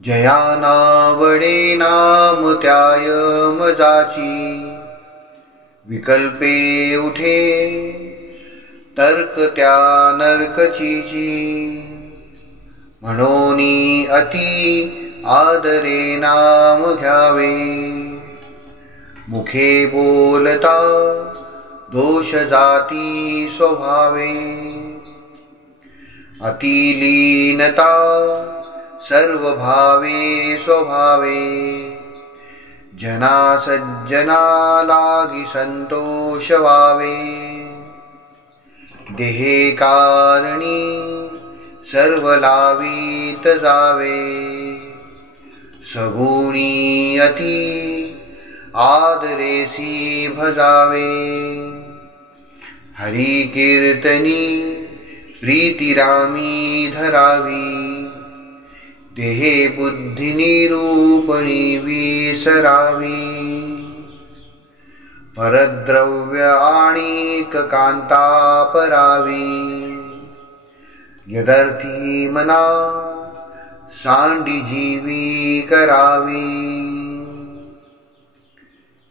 जया नावडे नाम त्याय मजाची, विकल्पे उठे तर्क त्या नरकचीची। म्हणोनी अति आदरे नाम घ्यावे, मुखे बोलता दोष जाती स्वभावे। अतिलीनता सर्व भावे स्वभावे, जना सज्जना लागी संतोष वावे। देहे कारणी सर्व लावीत जावे, सगुणी अति आदरेसी भजावे। हरि कीर्तनी प्रीतिरामी धरावी, देहे बुद्धि निरूपणी विसरावी। परद्रव्य आणिक कांता परावी, यदर्थी मना सांडी जीवी करावी।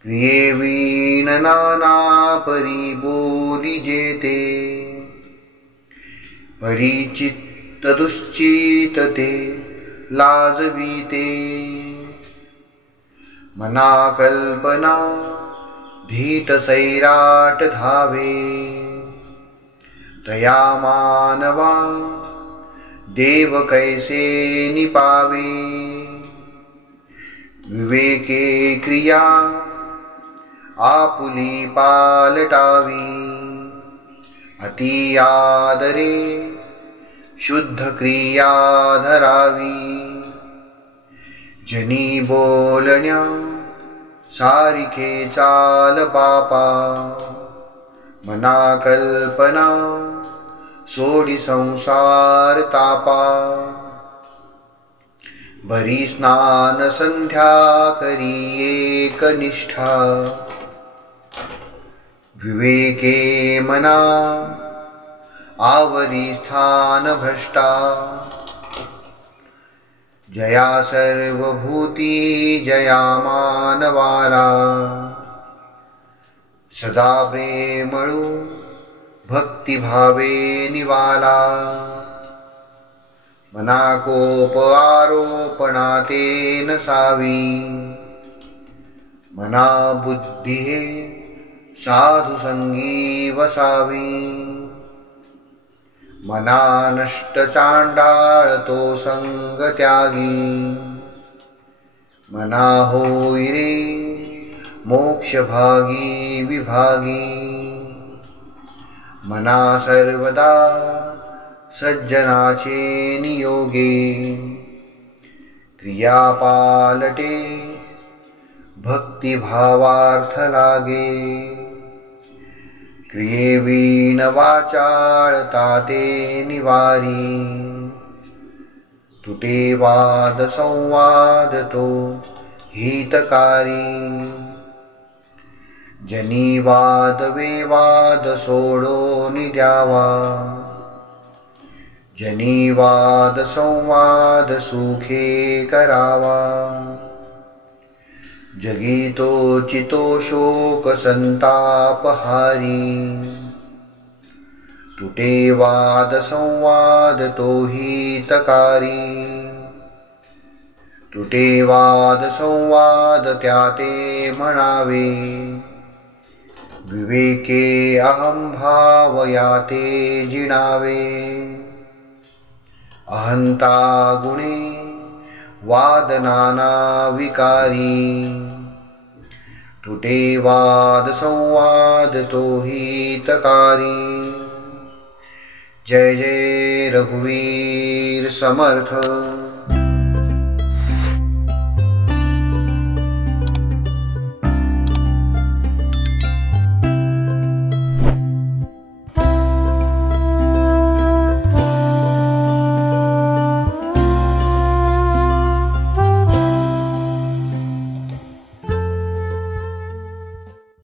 क्रियेवीन नाना परी बोली जेते, परिचित दुश्चित ते लाजवीते। मना कल्पना धीत सैराट धावे, तया मानवा देव कैसे निपावे। विवेके क्रिया आपुली पालटावी, अति आदरे शुद्ध क्रिया धरावी। जनी बोलण्या सारिखे चाल पापा, मना कल्पना सोडी संसार तापा। बरी स्नान संध्या करी एक निष्ठा, विवेके मना आवरी स्थान भ्रष्टा। जया सर्वभूती जया मानवाला, सदा प्रेमळू भक्तिभावे निवाला। मना कोप आरोपणा ते नसावी, मना बुद्धी साधु संगी वसावी। मना नष्ट चांडाळ तो संग त्यागी, मना होई रे मोक्ष भागी विभागी। मना सर्वदा सज्जनाचे नियोगे, क्रिया पालटे भक्ति भावार्थ लागे। क्रियेवीन वाचाळता ते निवारी, तुटे वाद संवाद तो हितकारी। जनी वाद विवाद सोडो द्यावा, जनी वाद संवाद सुखे करावा। जगी तो चितो शोक संताप हारी, तुटे वाद संवाद तो हितकारी। तुटे वाद संवाद त्याते म्हणावे, विवेके अहं भाव याते जिणावे। अहंता गुणे वाद नाना विकारी, तुटे वाद संवाद तो हितकारी। जय जय रघुवीर समर्थ।